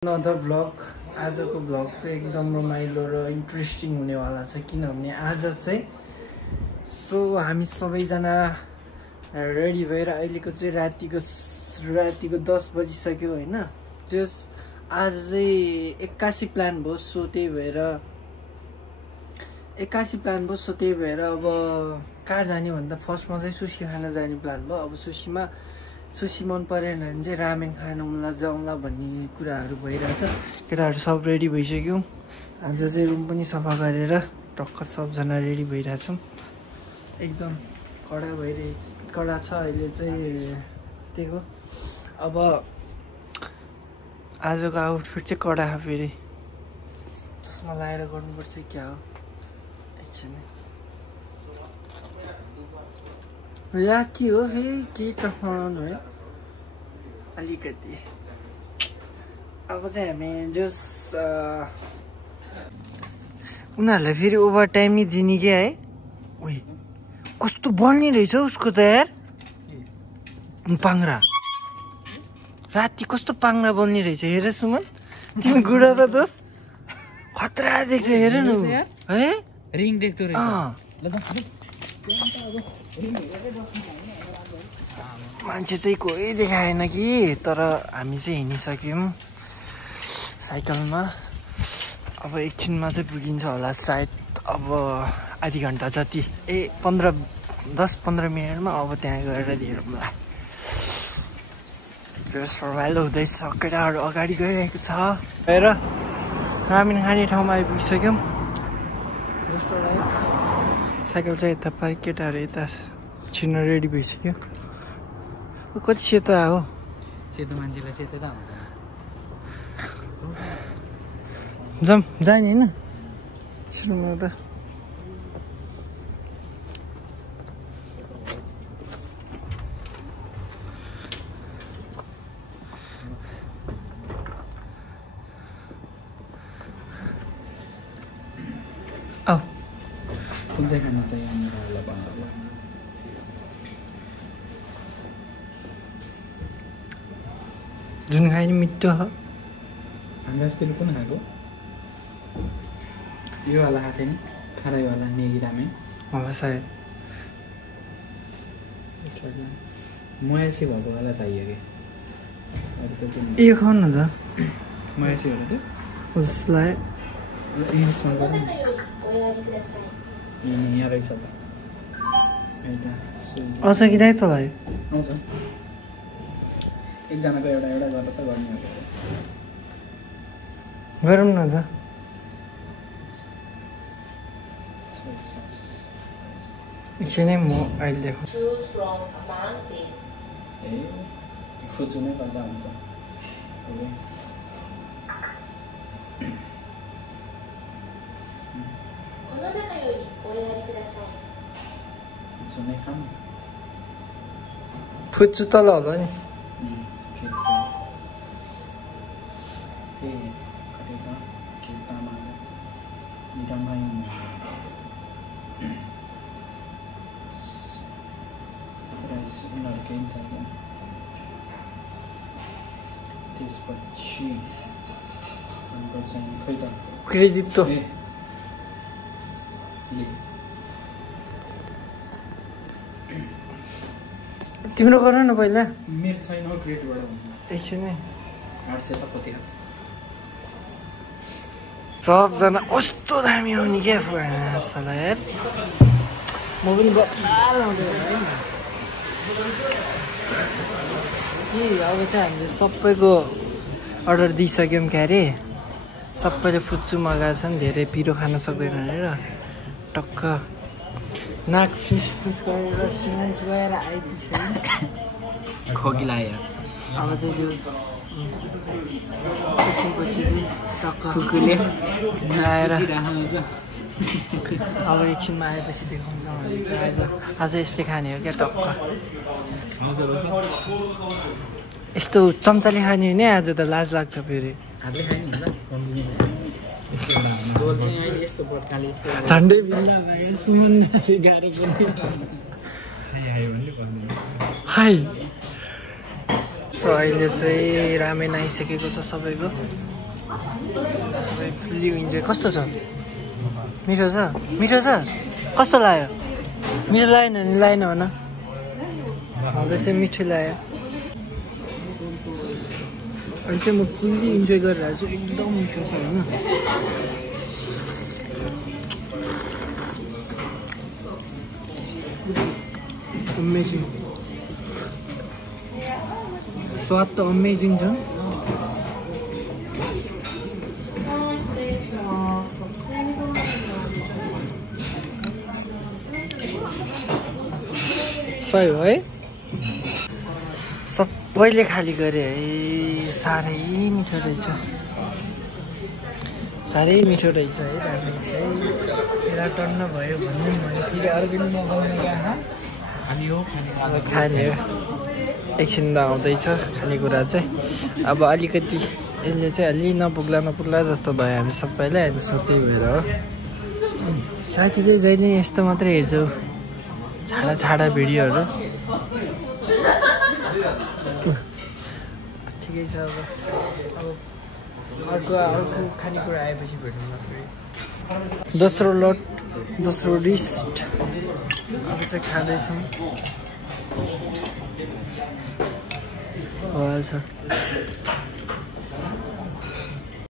Another vlog आजको vlog चाहिँ एकदम रमाइलो र इन्ट्रेस्टिङ हुनेवाला छ किनभने आज चाहिँ हामी सबैजना रेडी भएर अहिलेको चाहिँ रातिको 10 बजिसक्यो होइन। जस आज चाहिँ 81 प्लान भयो सो त्यही भएर अब कहाँ जाने भन्दा फर्स्टमा चाहिँ सुसी खान जाने प्लान भयो। अब सुसी मन परेन भने चाहिँ रामेन खानु जाउँला भन्ने कुराहरू भइरहेछ। केटाहरू सब रेडी भइसक्यौँ। आज चाहिँ रुम पनि सफा गरेर टक्क सबजना रेडी भइरहेछौँ। एकदम कडा छ अहिले चाहिँ त्यही हो। अब आजको आउटफिट चाहिँ कडा फेरि चस्मा लगाएर गर्नुपर्छ क्या हो एकछिन या के हो फेरि के चस्मा है अलिकति। अब चाहिँ हामी जस उनीहरूलाई फेरि ओभर टाइम नै दिने क्या है। उही कस्तो बढ्ने रहेछ उसको त यार पाङ्रा राति कस्तो पाङ्रा बन्ने रहेछ। हेर सुमन तिमी गुडा त दोस खतरा देख्छ हेर न है रिङ देख्दो रहेछ। मान्छे चाहिँ कोही देखाएन कि तर हामी चाहिँ हिँडिसक्यौँ साइकलमा। अब एकछिनमा चाहिँ पुगिन्छ होला सायद। अब आधी घन्टा जति 10-15 मिनटमा अब त्यहाँ गएर हेरौँला। रमाइलो हुँदैछ केटाहरू अगाडि गइरहेको छ। हेर रामेन खाने ठाउँमा आइपुगिसक्यौँ। साइकल चाहिँ यता पाए केटाहरू यता छिर्न रेडी भइसक्यो। कति सेतो आयो सेतो मान्छेलाई सेतो त हुन्छ। जाऊँ जाने होइन सुरुमा त आऊ कुन चाहिँ खाना त यहाँनिर होला भन्नु। जुन खाने मिठो हो। हाम्रो अस्तिले कुन खाएको यो वाला खाएको थियो नि खाराईवाला नेगी रामेन होला सायद। मयासी भएको वाला चाहियो कि यो खाऊ न त मयासीहरू त उसलाई इङ्ग्लिसमा गर यहाँ रहेछ त अझ कि दाइ चलायो आउँछ एकजनाको एउटा गरेर त गर्ने हो। गरौँ न त एकछिन नै म अहिले देखौँ। ए फुचु नै गर्दा हुन्छ। फुचु नै खाऊँ। फुच्चु तल होला नि। त्यसपछि खै त क्रेडिट त तिम्रो गर न पहिला। मेरो छैन क्रेडिटबाट हुन्छ एकछिन नै 800 त कति हो सबजना कस्तो दामी आउने क्या साला यार। म पनि बक्कार आउँदैन है कि अब चाहिँ हामीले सबैको अर्डर दिइसक्यौँ क्या अरे। सबैले फुच्चु मगाएको छन् धेरै पिरो खान सक्दैन भनेर टक्क नाक फुस गरेर सिँगान चुहाएर आइपुग्छ। खोकी लाग्यो अब चाहिँ त्यो पछि चाहिँ टक्क कुकुरले आएर राख्नुहुन्छ। अब एकछिनमा आएपछि देखाउँछ भने आज यस्तै खाने हो क्या टक्क। यस्तो चम्चाले खाने हो नि आज त लाज लाग्छ फेरि। हातले खायो नि झोल चाहिँ अहिले यस्तो बट्काले यस्तो झन्डै सुमन गाह्रो पर्ने हाई सो अहिले चाहिँ रामेन आइसकेको छ सबैको। सबै फुल्ली इन्जोय। कस्तो छ? मिठो छ? मिठो छ? कस्तो लाग्यो? मिठो लागेन नि लागेन भन। हाम्रो चाहिँ मिठो लाग्यो। अहिले चाहिँ म फुल्ली इन्जोय गरिरहेको छु। एकदम मिठो छ होइन? अमेजिङ। स्वाद त अमेजिङ छ। सही हो है? सबैले खाली गरे है। साह्रै मिठो रहेछ। साह्रै मिठो रहेछ है रामेन चाहिँ। मेरा टन्न भयो भन्ने भने फेरि अर्को पनि मगाउने क्या खाने हो। एकछिन त आउँदैछ खानेकुरा चाहिँ। अब अलिकति यसले चाहिँ अलि नपुग्ला जस्तो भयो हामी सबैलाई। होइन त्यही भएर हो। साथी चाहिँ जहिले यस्तो मात्रै हेर्छौ छाडा भिडियोहरू। ठिकै छ। अब अर्को खानेकुरा आएपछि भेटौँला फेरि। दोस्रो लोट दोस्रो डिस्ट अब चाहिँ खाँदैछौँ। भइहाल्छ।